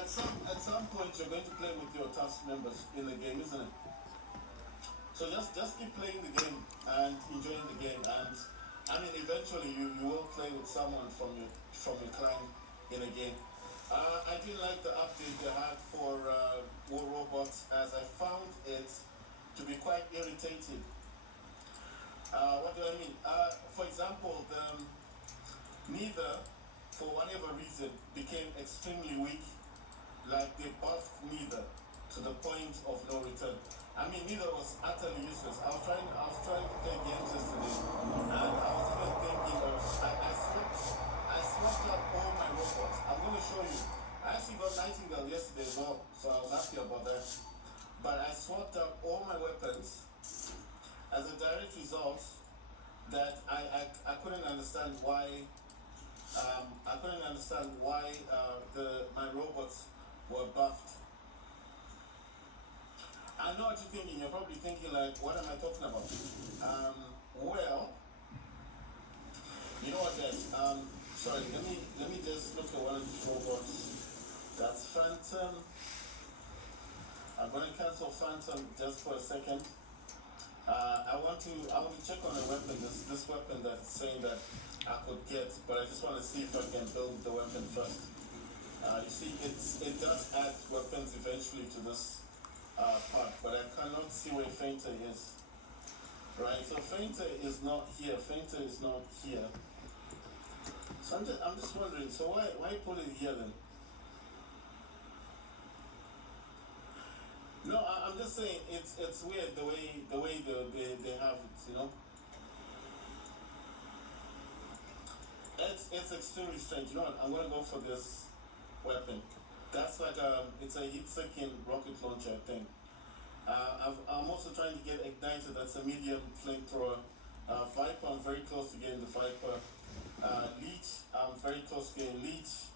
at some point you're going to play with your task members in the game, isn't it? So just keep playing the game and enjoying the game, and I mean eventually you will play with someone from your client in a game. I didn't like the update they had for War Robots, as I found it to be quite irritating. What do I mean? For example, the Neither, for whatever reason, became extremely weak. Like they buffed Neither to the point of no return. I mean, Neither was utterly useless. I was trying to play games yesterday, and I was even thinking of I swapped out all my robots. I'm going to show you. I actually got Nightingale yesterday as well, so I was happy about that. But I swapped out all my weapons as a direct result that I couldn't understand why my robots were buffed. I know what you're thinking. You're probably thinking like, what am I talking about? Well, you know what, guys? Sorry. Let me just look at one of these robots. That's Phantom. I'm gonna cancel Phantom just for a second. I want to check on a weapon. This weapon that's saying that I could get, but I just want to see if I can build the weapon first. You see, it does add weapons eventually to this part, but I cannot see where Fainter is. Right, so Fainter is not here. Fainter is not here. So I'm just wondering. So why put it here then? No, I'm just saying it's weird the way they have it. You know, it's extremely strange. You know what? I'm gonna go for this weapon. That's like it's a heat-seeking rocket launcher thing. I'm also trying to get ignited. That's a medium flamethrower. Viper, I'm very close to getting the Viper. Leech, I'm very close to getting Leech.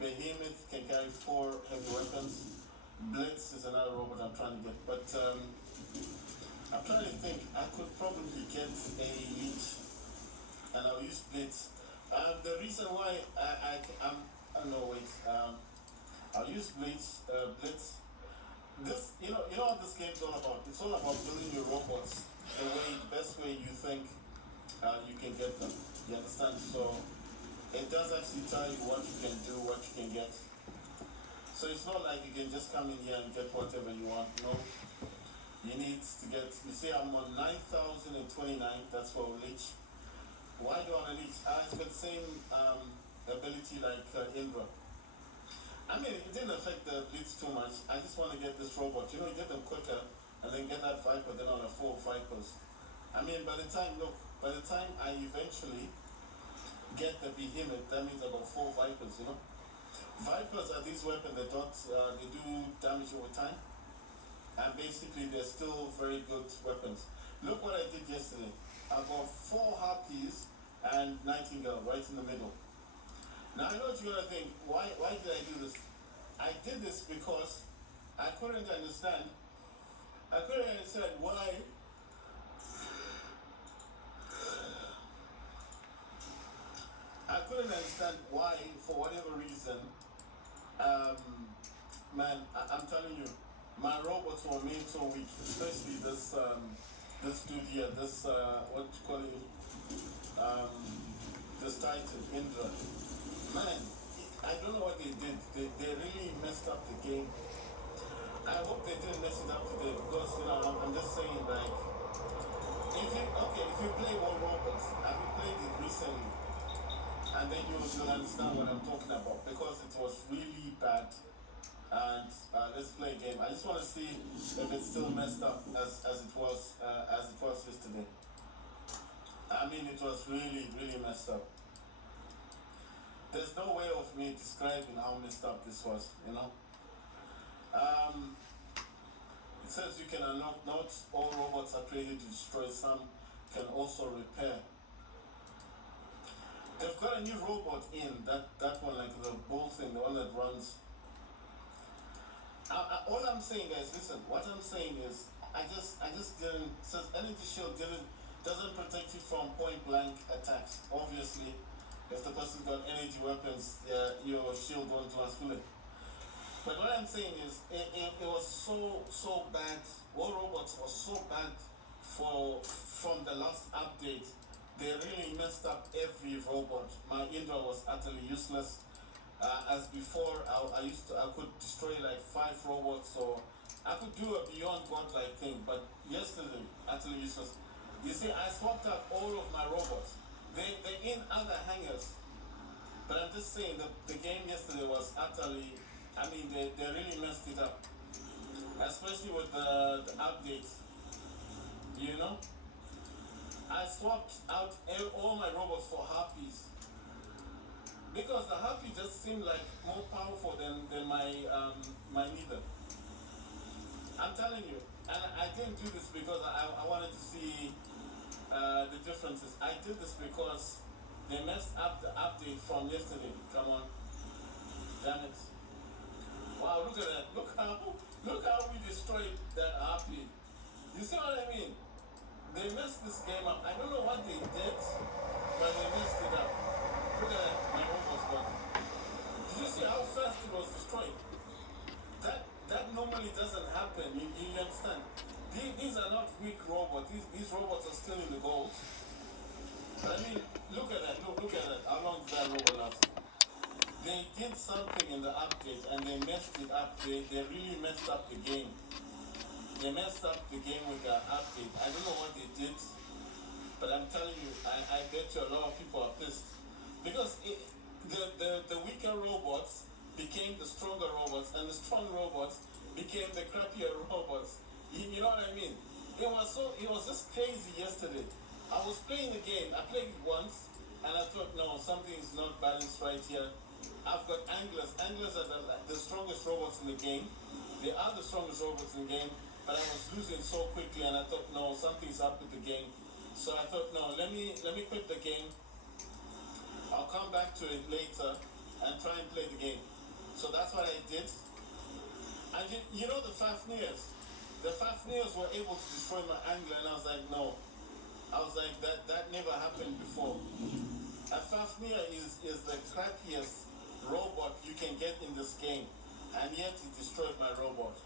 Behemoth can carry 4 heavy weapons. Blitz is another robot I'm trying to get, but I'm trying to think. I could probably get a Leech, and I'll use Blitz. The reason why no wait. I'll use Blitz. Blitz. This, you know what this game's all about. It's all about building your robots the best way you think you can get them. You understand? So it does actually tell you what you can do, what you can get. So it's not like you can just come in here and get whatever you want. No, you need to get. You see, I'm on 9,029. That's for Leech. Why do I want a Leech? It's got the same ability like Indra. I mean, it didn't affect the Blitz too much. I just want to get this robot. You know, you get them quicker, and then get that Viper. Then on a 4 Vipers. I mean, by the time I eventually get the Behemoth, that means about 4 Vipers. You know. Vipers are these weapons that they do damage over time, and basically they're still very good weapons. Look what I did yesterday. I got 4 Harpies and Nightingale right in the middle. Now I know what you're gonna think. Why did I do this? I did this because I couldn't understand. I couldn't understand why. I couldn't understand why, for whatever reason, man, I'm telling you, my robots were made so weak, especially this dude here, this what you call it, this Titan Indra. Man, I don't know what they did. They really messed up the game. I hope they didn't mess it up today, because I'm just saying, like, if you play War Robots, have you played it recently? And then you'll understand what I'm talking about, because it was really bad. And let's play a game. I just want to see if it's still messed up as it was yesterday. I mean, it was really, really messed up. There's no way of me describing how messed up this was, you know. It says you can unlock. Not all robots are created to destroy. Some can also repair. They've got a new robot in that one, like the bull thing, the one that runs. All I'm saying, guys, listen. What I'm saying is, I just didn't. Says energy shield doesn't protect you from point blank attacks. Obviously, if the person's got energy weapons, your shield won't last fully. But what I'm saying is, it was so bad. War Robots was so bad from the last update. They really messed up every robot. My Indra was utterly useless. As before, I could destroy like 5 robots, so I could do a beyond godlike thing. But yesterday, utterly useless. You see, I swapped out all of my robots. They're in other hangars. But I'm just saying that the game yesterday was utterly, I mean, they really messed it up. Especially with the updates. You know? I swapped out all my robots for Harpies. Because the Harpy just seemed like more powerful than my Neither. I'm telling you. And I didn't do this because I wanted to see the differences. I did this because they messed up the update from yesterday. Come on. Damn it. Wow, look at that. Look how we destroyed that Harpy. You see what I mean? They messed this game up. I don't know what they did, but they messed it up. Look at that. My robot's gone. Did you see how fast it was destroyed? That normally doesn't happen. You understand? These are not weak robots. These robots are still in the gold. But I mean, look at that. Look at that. How long did that robot last? They did something in the update and they messed it up. They really messed up the game. They messed up the game with the update. I don't know what they did, but I'm telling you, I bet you a lot of people are pissed. Because the weaker robots became the stronger robots, and the strong robots became the crappier robots. You know what I mean? It was just crazy yesterday. I was playing the game. I played it once, and I thought, no, something is not balanced right here. I've got Anglers. Anglers are the strongest robots in the game. They are the strongest robots in the game, but I was losing so quickly, and I thought, no, something's up with the game. So I thought, no, let me quit the game. I'll come back to it later and try and play the game. So that's what I did. And you know the Fafnir's? The Fafnir's were able to destroy my Angler, and I was like, no. I was like, that never happened before. A Fafnir is the crappiest robot you can get in this game, and yet it destroyed my robot.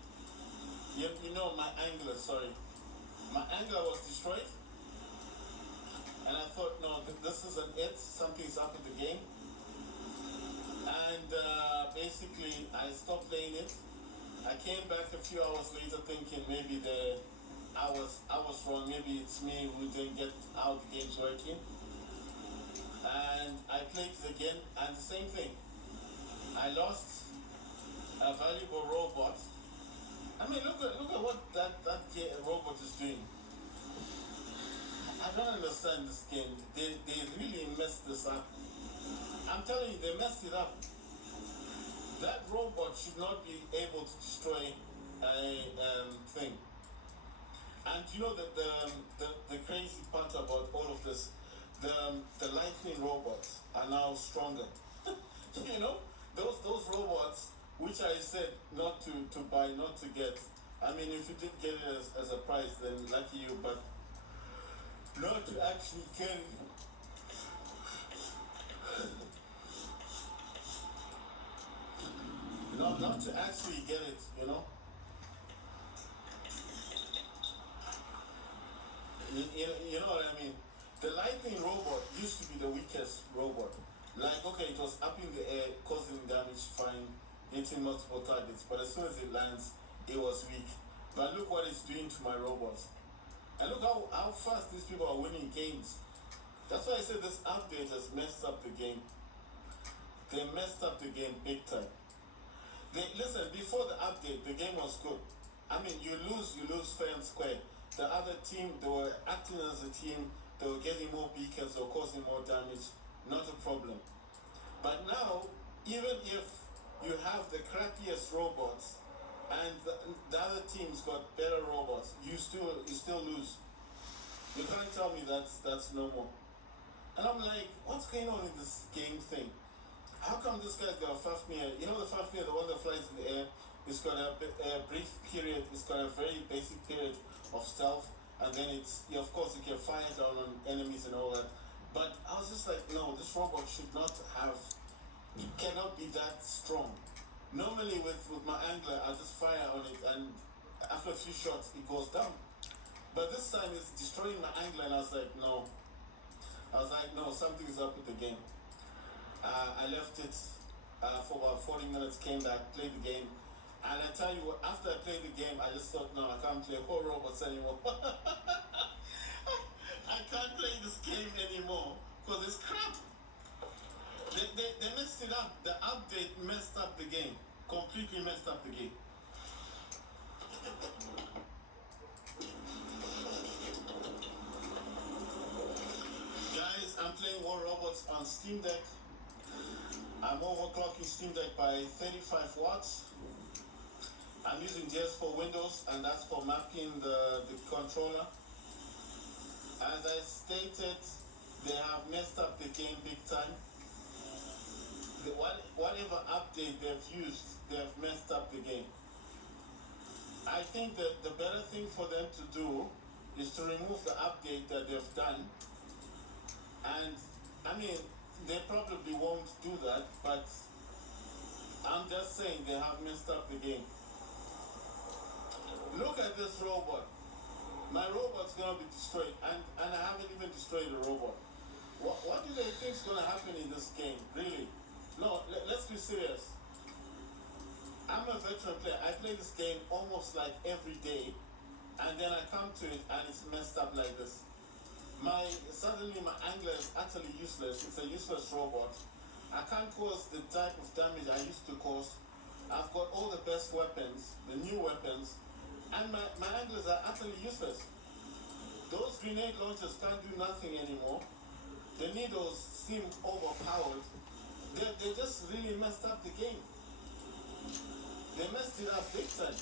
You know, my Angler, sorry. My Angler was destroyed, and I thought, no, this isn't it. Something's up with the game. And basically, I stopped playing it. I came back a few hours later thinking maybe I was wrong. Maybe it's me who didn't get how the game's working. And I played it again, and the same thing. I lost a valuable robot. I mean, look at what that robot is doing. I don't understand this game. They really messed this up. I'm telling you, they messed it up. That robot should not be able to destroy a thing. And you know that the crazy part about all of this, the lightning robots are now stronger. You know, those robots which I said not to buy, not to get. I mean, if you did get it as a prize, then lucky you. But not to actually get it. Not to actually get it, you know. You know what I mean? The lightning robot used to be the weakest robot. Like, okay, it was up in the air, causing damage, fine, hitting multiple targets. But as soon as it lands, it was weak. But look what it's doing to my robots. And look how fast these people are winning games. That's why I said this update has messed up the game. They messed up the game big time. Listen, before the update, the game was good. I mean, you lose fair and square. The other team, they were acting as a team, they were getting more beacons, they were causing more damage, not a problem. But now, even if you have the crappiest robots and the other team's got better robots, you still lose. You can't tell me that's normal. And I'm like, what's going on in this game thing? How come this guy's got a Fafnir? You know the Fafnir, the one that flies in the air? It's got a brief period, it's got a very basic period of stealth, and then of course, you can fire down on enemies and all that. But I was just like, no, this robot should not have, it cannot be that strong. Normally with my angler, I just fire on it, and after a few shots, it goes down. But this time it's destroying my angler, and I was like, no. Something's up with the game. I left it for about 40 minutes, came back, played the game. And I tell you what, after I played the game, I just thought, no, I can't play War Robots anymore. I can't play this game anymore because it's crap. They messed it up. The update messed up the game. Completely messed up the game. Guys, I'm playing War Robots on Steam Deck. I'm overclocking Steam Deck by 35 watts. I'm using JS for Windows, and that's for mapping the controller. As I stated, they have messed up the game big time. Whatever update they've used, they've messed up the game. I think that the better thing for them to do is to remove the update that they've done. And I mean, they probably won't do that, but I'm just saying they have messed up the game. Look at this robot. My robot's gonna be destroyed, and I haven't even destroyed the robot. What do they think is gonna happen in this game? Really? No, let's be serious. I'm a veteran player. I play this game almost like every day, and then I come to it and it's messed up like this. Suddenly my angler is utterly useless. It's a useless robot. I can't cause the type of damage I used to cause. I've got all the best weapons, the new weapons, and my anglers are utterly useless. Those grenade launchers can't do nothing anymore. The needles seem overpowered. They just really messed up the game. They messed it up big time.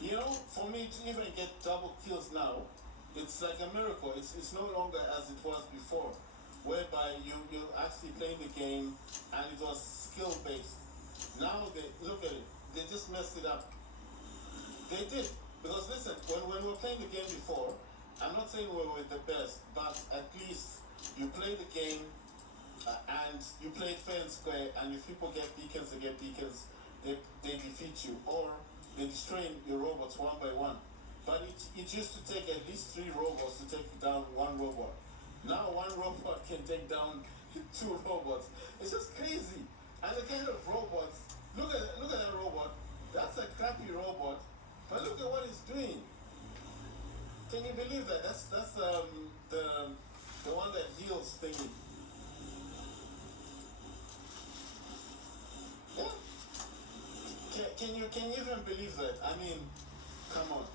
You know, for me to even get double kills now, it's like a miracle. It's no longer as it was before, whereby you're actually playing the game and it was skill based. Now look at it. They just messed it up. They did. Because listen, when we were playing the game before, I'm not saying we were the best, but at least you play the game and you play it fair and square, and if people get beacons, they get beacons, they defeat you, or they destroy your robots one by one. But it used to take at least 3 robots to take down one robot. Now one robot can take down 2 robots. It's just crazy. And the kind of robots, look at that robot. That's a crappy robot, but look at what it's doing. Can you believe that? That's the one that heals thingy. Yeah. Can you even believe that? I mean, come on.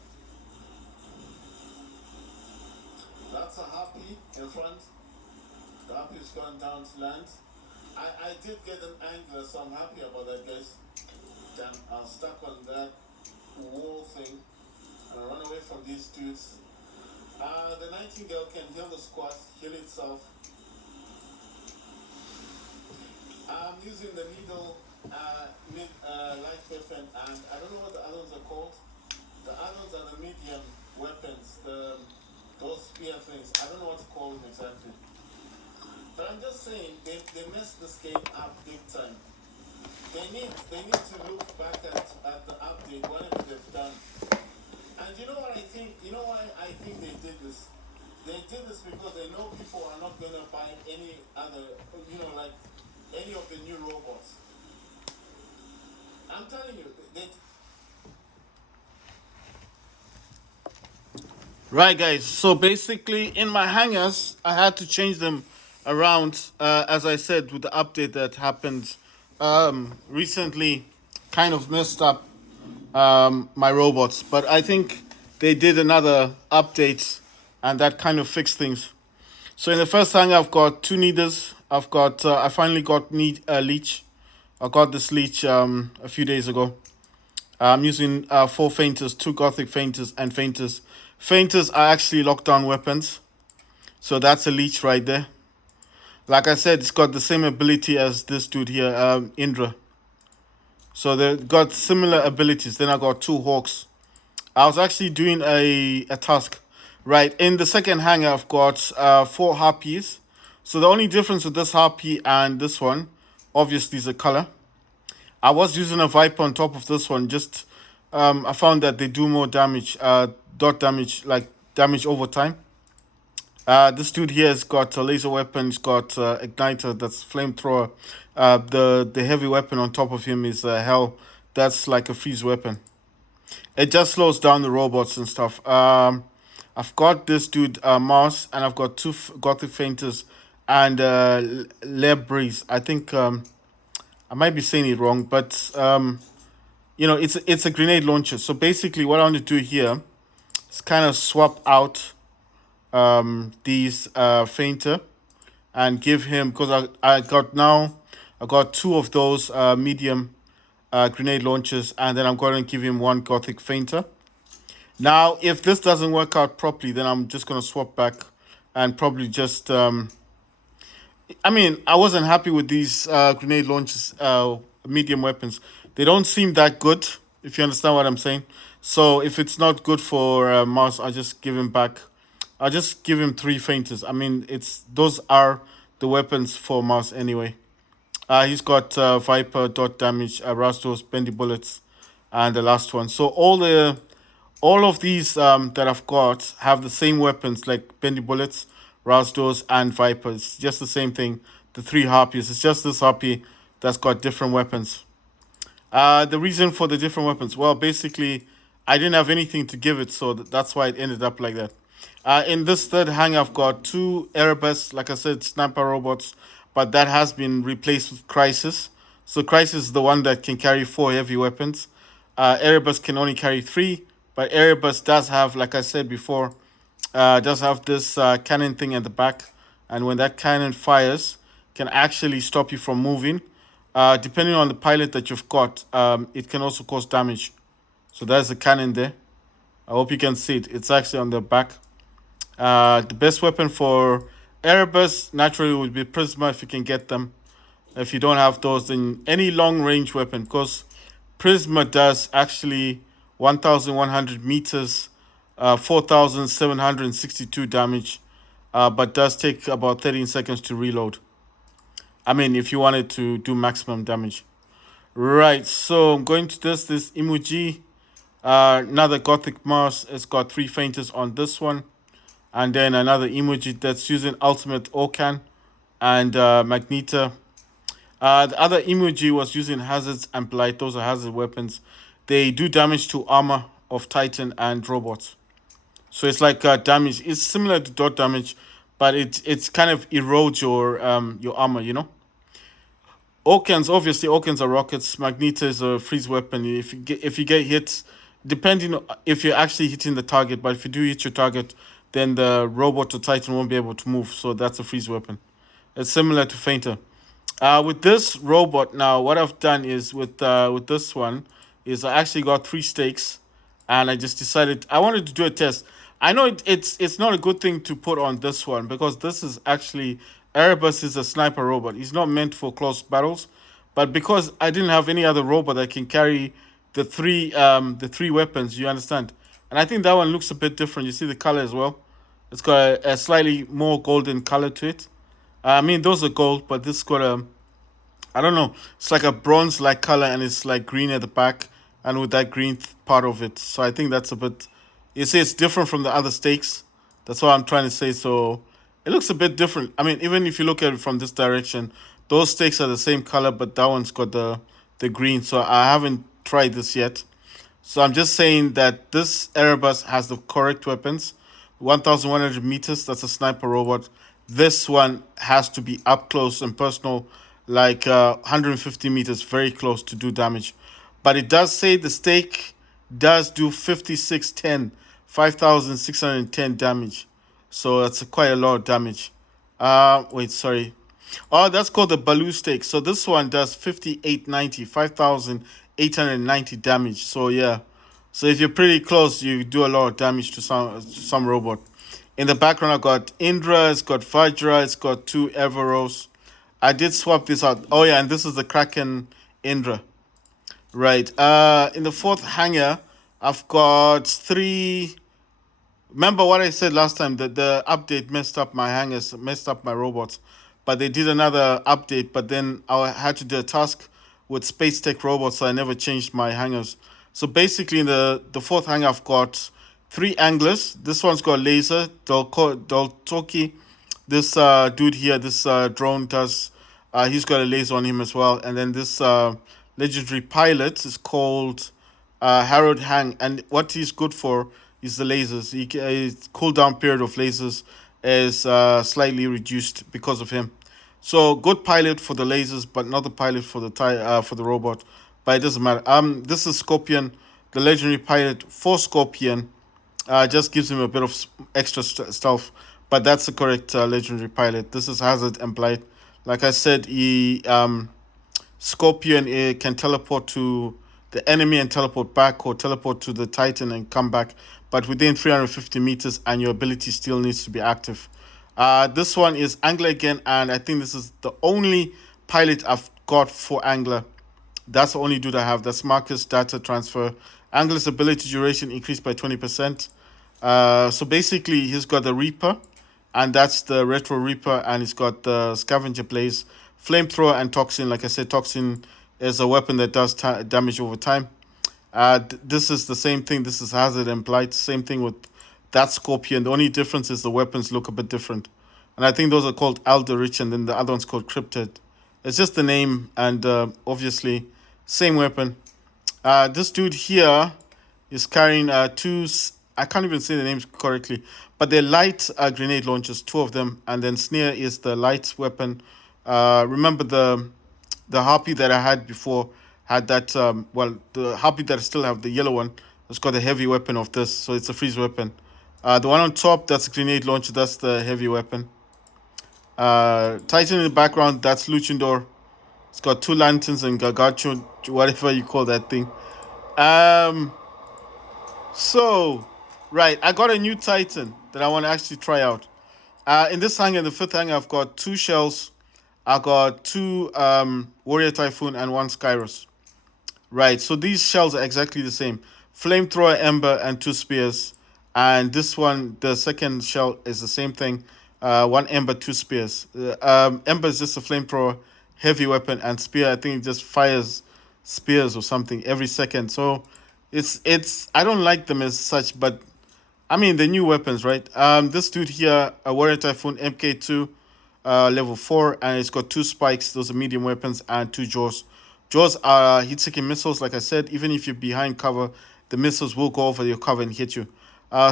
That's a Harpy in front. The Harpy is going down to land. I did get an angler, so I'm happy about that, guys. Damn, I'm stuck on that wall thing. And I run away from these dudes. The Nightingale can heal the squad, heal itself. I'm using the needle light weapon, and I don't know what the others are called. The others are the medium weapons, those spear things. I don't know what to call them exactly. But I'm just saying, they messed this game up big time. They need to look back at the update, whatever they've done. And you know what I think? You know why I think they did this? They did this because they know people are not going to buy any other, like any of the new robots. I'm telling you, Right, guys. So basically, in my hangers, I had to change them around, as I said, with the update that happened recently, kind of messed up my robots. But I think they did another update, and that kind of fixed things. So in the first hanger, I've got 2 needers. I finally got leech. I got this leech a few days ago. I'm using 4 fainters, 2 gothic fainters, and fainters. Fainters are actually lockdown weapons. So that's a leech right there. Like I said, it's got the same ability as this dude here, Indra. So they've got similar abilities. Then I got 2 hawks. I was actually doing a task. Right, in the second hanger, I've got 4 harpies. So the only difference with this harpy and this one, obviously is a color. I was using a Viper on top of this one. Just I found that they do more damage, dot damage, like damage over time. This dude here has got a laser weapon. He's got igniter. That's flamethrower. The heavy weapon on top of him is hell. That's like a freeze weapon. It just slows down the robots and stuff. I've got this dude Mars, and I've got two Gothic Fainters and Lebreeze. I think I might be saying it wrong, but it's a grenade launcher. So basically, what I want to do here is kind of swap out these Fainter and give him, because I got two of those medium grenade launchers, and then I'm going to give him one Gothic Fainter. Now, if this doesn't work out properly, then I'm just going to swap back and probably just. I mean, I wasn't happy with these grenade launchers, medium weapons. They don't seem that good, if you understand what I'm saying. So if it's not good for Mars, I'll just give him back. I'll just give him three fainters. I mean, it's those are the weapons for Mars anyway. He's got Viper, dot damage, Rastos, bendy bullets, and the last one. So all of these that I've got have the same weapons like bendy bullets, Rastos, and Vipers. Just the same thing. The three harpies. It's just this harpy that's got different weapons. The reason for the different weapons, well, basically, I didn't have anything to give it, so that's why it ended up like that. In this third hang, I've got two Erebus, like I said, sniper robots, but that has been replaced with Crisis. So Crisis is the one that can carry four heavy weapons. Erebus can only carry three, but Erebus does have, like I said before, does have this cannon thing at the back, and when that cannon fires, can actually stop you from moving. Depending on the pilot that you've got, it can also cause damage. So there's the cannon there. I hope you can see it. It's actually on the back. The best weapon for Erebus naturally would be Prisma if you can get them. If you don't have those, then any long range weapon, because Prisma does actually 1,100 meters, 4,762 damage, but does take about 13 seconds to reload. I mean, if you wanted to do maximum damage. Right, so I'm going to this emoji. Another Gothic Mars has got three fainters on this one. And then another emoji that's using Ultimate Okan and Magneto. The other emoji was using Hazards and Blight. Those are hazard weapons. They do damage to armor of Titan and robots. So it's like damage. It's similar to dot damage, but it's kind of erodes your armor, you know? Okans are rockets. Magneto is a freeze weapon. If you get hit, depending if you're actually hitting the target, but if you do hit your target, then the robot or Titan won't be able to move. So that's a freeze weapon. It's similar to Fainter. With this robot now, what I've done is with this one is I actually got three stakes, and I just decided I wanted to do a test. I know it's not a good thing to put on this one because this is actually Erebus is a sniper robot. He's not meant for close battles, but because I didn't have any other robot that can carry the three weapons, you understand? And I think that one looks a bit different. You see the color as well. It's got a slightly more golden color to it. I mean, those are gold, but this got a I don't know. It's like a bronze-like color, and it's like green at the back, and with that green part of it. So I think that's a bit. You see, it's different from the other steaks. That's what I'm trying to say. So it looks a bit different. I mean, even if you look at it from this direction, those steaks are the same color, but that one's got the green. So I haven't tried this yet. So I'm just saying that this Erebus has the correct weapons. 1,100 meters, that's a sniper robot. This one has to be up close and personal, like 150 meters, very close to do damage. But it does say the stake does do 5610, 5,610 damage. So that's quite a lot of damage. Wait, sorry. Oh, that's called the Baloo stake. So this one does 5890, 5,890 damage. So yeah. So if you're pretty close, you do a lot of damage to some robot. In the background, I got Indra, it's got Vajra, it's got two Everos. I did swap this out. Oh yeah, and this is the Kraken Indra. Right. In the fourth hangar, I've got three. Remember what I said last time that the update messed up my hangars, messed up my robots. but they did another update. But then I had to do a task with Space Tech robots, so I never changed my hangers. So basically, in the fourth hangar, I've got 3 anglers. This one's got laser. Doltoki, this dude here, this drone does. He's got a laser on him as well. And then this legendary pilot is called Harold Hang, and what he's good for is the lasers. His cooldown period of lasers is slightly reduced because of him. So good pilot for the lasers, but not the pilot for for the robot. But it doesn't matter. This is Scorpion, the legendary pilot for Scorpion. Just gives him a bit of extra stealth, but that's the correct legendary pilot. This is Hazard and Blight. Like I said, he Scorpion can teleport to the enemy and teleport back, or teleport to the Titan and come back, but within 350 meters, and your ability still needs to be active. This one is Angler again, and I think this is the only pilot I've got for Angler. That's the only dude I have. That's Marcus Data Transfer. Angler's ability duration increased by 20%. So basically, he's got the Reaper, and that's the Retro Reaper, and he's got the Scavenger Blaze, Flamethrower, and Toxin. Like I said, Toxin is a weapon that does damage over time. This is the same thing. This is Hazard and Blight. Same thing with that Scorpion. The only difference is the weapons look a bit different. And I think those are called Alderich, and then the other one's called Cryptid. It's just the name, and obviously, same weapon. This dude here is carrying I can't even say the names correctly, but they're light grenade launchers, 2 of them, and then Sneer is the light weapon. Remember the Harpy that I had before had that, the Harpy that I still have, the yellow one, has got the heavy weapon of this, so it's a freeze weapon. The one on top, that's a grenade launcher, that's the heavy weapon. Titan in the background, that's Luchador. It's got 2 lanterns and Gargacho, whatever you call that thing. So, right, I got a new Titan that I want to actually try out. In this hangar, the 5th hangar, I've got 2 shells. I got 2 Warrior Typhoon and 1 Skyros. Right, so these shells are exactly the same. Flamethrower, Ember, and 2 spears. And this one, the second shell, is the same thing. 1 Ember, 2 spears. Ember is just a flamethrower, heavy weapon, and spear, I think it just fires spears or something every second. So it's I don't like them as such, but I mean the new weapons, right? This dude here, a Warrior Typhoon MK2, level 4, and it's got 2 spikes. Those are medium weapons, and 2 jaws. Jaws are hit-seeking missiles. Like I said, even if you're behind cover, the missiles will go over your cover and hit you.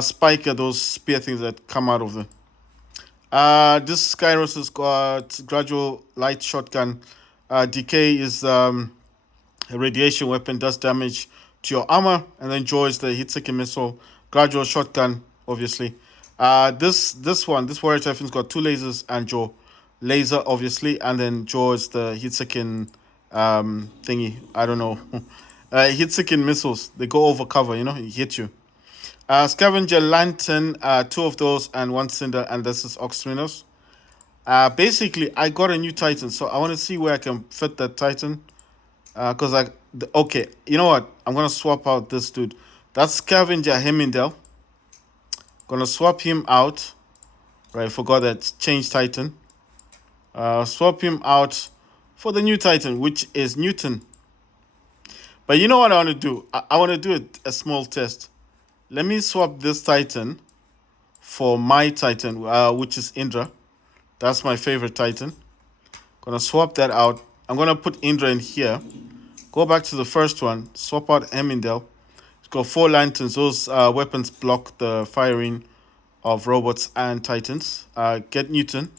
Spike are those spear things that come out of them. This Skyros has got gradual light shotgun. Decay is a radiation weapon, does damage to your armor, and then Jaw is the hit-seeking missile. Gradual shotgun, obviously. This Warrior Typhoon's got 2 lasers and Jaw. Laser, obviously, and then Jaw is the hit-seeking thingy. I don't know. Hit-seeking missiles. They go over cover, hit you. Scavenger Lantern, 2 of those and 1 Cinder, and this is Oxminos. Basically, I got a new Titan, so I want to see where I can fit that Titan. Okay, you know what? I'm going to swap out this dude. That's Scavenger Hemindel. Going to swap him out. Right, forgot that. Change Titan. Swap him out for the new Titan, which is Newton. But you know what I want to do? I want to do a small test. Let me swap this Titan for my Titan, which is Indra. That's my favorite Titan. Gonna swap that out. I'm gonna put Indra in here. Go back to the first one. Swap out Hemindel. It's got 4 lanterns. Those weapons block the firing of robots and Titans. Get Newton.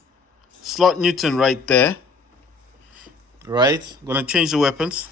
Slot Newton right there. Right. Gonna change the weapons.